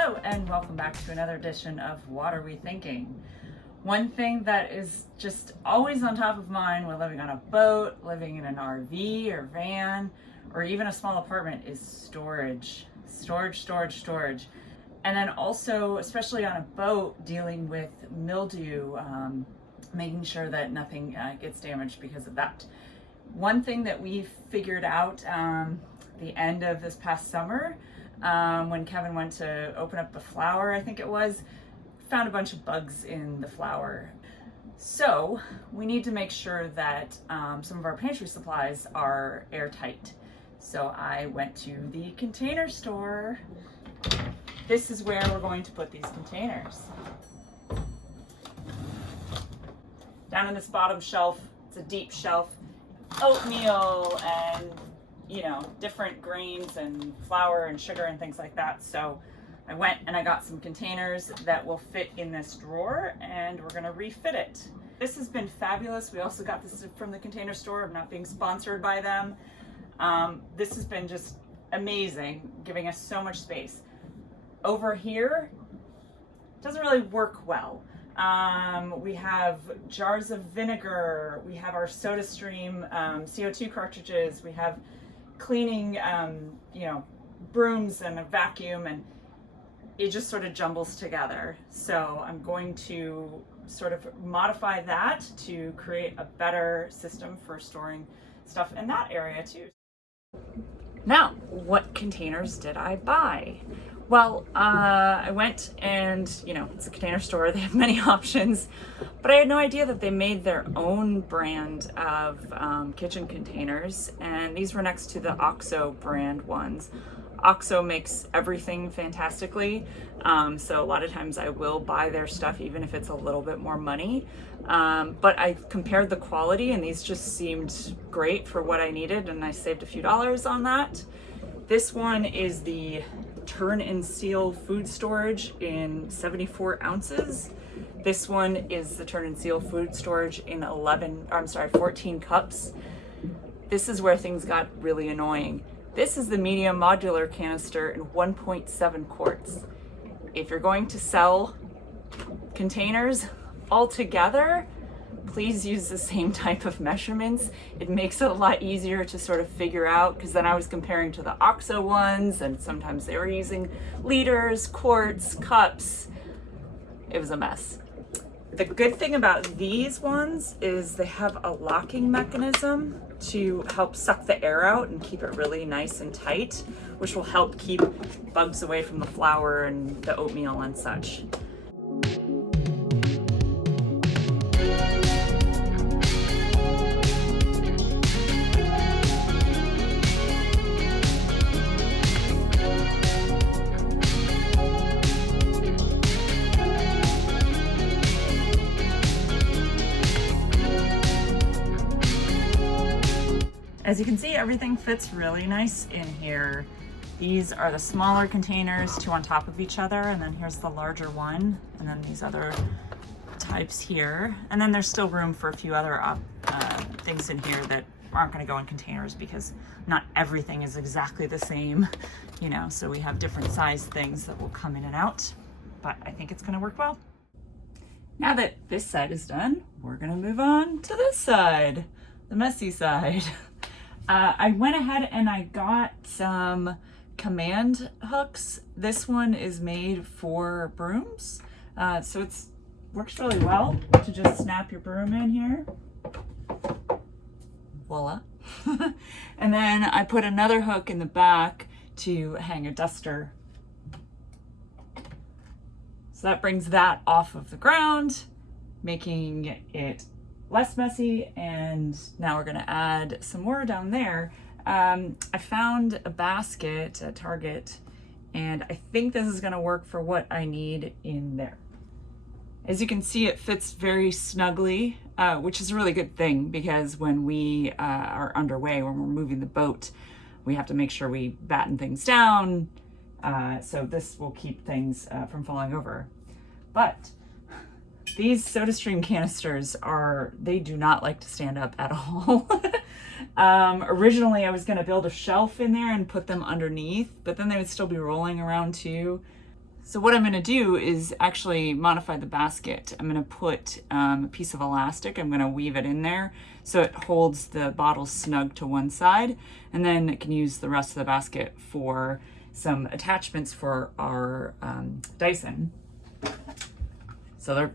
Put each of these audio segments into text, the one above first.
Hello and welcome back to another edition of What Are We Thinking? One thing that is just always on top of mind when living on a boat, living in an RV or van, or even a small apartment is storage. Storage. And then also, especially on a boat, dealing with mildew, making sure that nothing gets damaged because of that. One thing that we figured out the end of this past summer, when Kevin went to open up the flower, I think it was, found a bunch of bugs in the flower. So we need to make sure that some of our pantry supplies are airtight. So I went to the container store. This is where we're going to put these containers. Down in this bottom shelf, it's a deep shelf, oatmeal and different grains and flour and sugar and things like that. So I went and I got some containers that will fit in this drawer and we're gonna refit it. This has been fabulous. We also got this from the container store. I'm not being sponsored by them. This has been just amazing, giving us so much space. Over here, doesn't really work well. We have jars of vinegar, we have our SodaStream CO2 cartridges, we have cleaning, brooms and a vacuum, and it just sort of jumbles together. So I'm going to sort of modify that to create a better system for storing stuff in that area too. Now, what containers did I buy? Well, I went and, it's a container store. They have many options, but I had no idea that they made their own brand of kitchen containers. And these were next to the OXO brand ones. OXO makes everything fantastically. So a lot of times I will buy their stuff, even if it's a little bit more money. But I compared the quality and these just seemed great for what I needed. And I saved a few dollars on that. This one is the Turn and Seal food storage in 74 ounces. This one is the Turn and Seal food storage in 14 cups. This is where things got really annoying. This is the medium modular canister in 1.7 quarts. If you're going to sell containers all together, please use the same type of measurements. It makes it a lot easier to sort of figure out, because then I was comparing to the OXO ones and sometimes they were using liters, quarts, cups. It was a mess. The good thing about these ones is they have a locking mechanism to help suck the air out and keep it really nice and tight, which will help keep bugs away from the flour and the oatmeal and such. As you can see, everything fits really nice in here. These are the smaller containers, two on top of each other, and then here's the larger one, and then these other types here. And then there's still room for a few other things in here that aren't gonna go in containers because not everything is exactly the same, so we have different size things that will come in and out, but I think it's gonna work well. Now that this side is done, we're gonna move on to this side, the messy side. I went ahead and I got some command hooks. This one is made for brooms. So it works really well to just snap your broom in here. Voila. And then I put another hook in the back to hang a duster. So that brings that off of the ground, making it less messy. And now we're gonna add some more down there. I found a basket at Target and I think this is gonna work for what I need in there. As you can see, it fits very snugly, which is a really good thing because when we are underway, when we're moving the boat, we have to make sure we batten things down. So this will keep things from falling over. But these SodaStream canisters they do not like to stand up at all. Originally I was gonna build a shelf in there and put them underneath, but then they would still be rolling around too. So what I'm gonna do is actually modify the basket. I'm gonna put a piece of elastic, I'm gonna weave it in there so it holds the bottle snug to one side, and then it can use the rest of the basket for some attachments for our Dyson. So there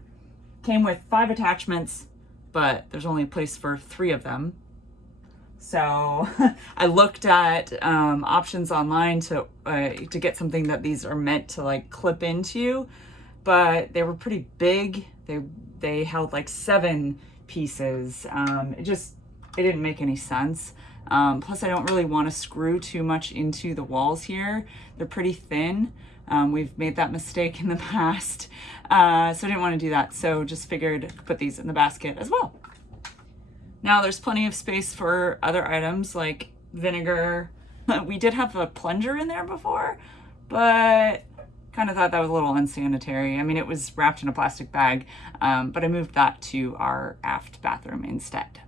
came with 5 attachments, but there's only a place for 3 of them. So I looked at options online to get something that these are meant to like clip into, but they were pretty big. They held like 7 pieces. It didn't make any sense. Plus I don't really want to screw too much into the walls here. They're pretty thin. We've made that mistake in the past. So I didn't want to do that. So just figured put these in the basket as well. Now there's plenty of space for other items like vinegar. We did have a plunger in there before, but kind of thought that was a little unsanitary. I mean, it was wrapped in a plastic bag, but I moved that to our aft bathroom instead.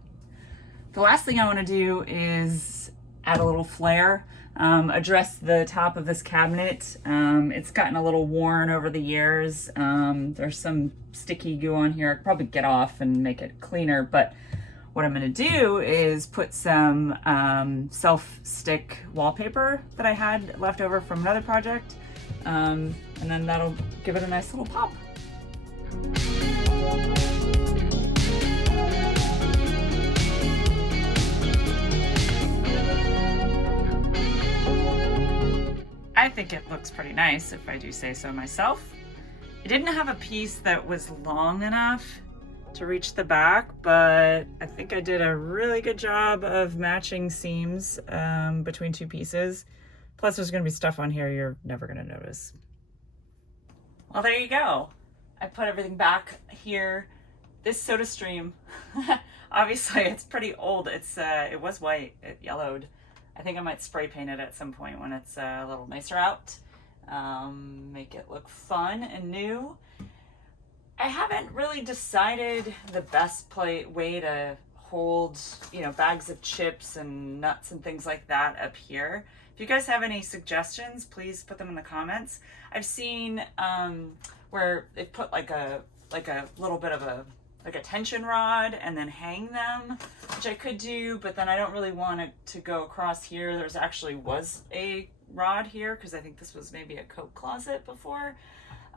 The last thing I want to do is add a little flair, address the top of this cabinet. It's gotten a little worn over the years. There's some sticky goo on here. I could probably get off and make it cleaner, but what I'm gonna do is put some self-stick wallpaper that I had left over from another project, and then that'll give it a nice little pop. I think it looks pretty nice, if I do say so myself. I didn't have a piece that was long enough to reach the back, but I think I did a really good job of matching seams between 2 pieces. Plus there's gonna be stuff on here you're never gonna notice. Well, there you go. I put everything back here. This soda stream, obviously it's pretty old. It was white, it yellowed. I think I might spray paint it at some point when it's a little nicer out. Make it look fun and new. I haven't really decided the best way to hold, bags of chips and nuts and things like that up here. If you guys have any suggestions, please put them in the comments. I've seen where they put like a little bit of a tension rod and then hang them, which I could do, but then I don't really want it to go across here. There's actually was a rod here because I think this was maybe a coat closet before.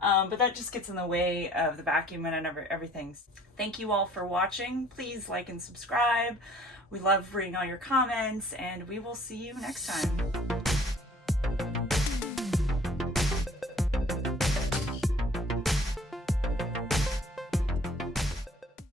But that just gets in the way of the vacuum and everything. Thank you all for watching. Please like and subscribe. We love reading all your comments, and we will see you next time.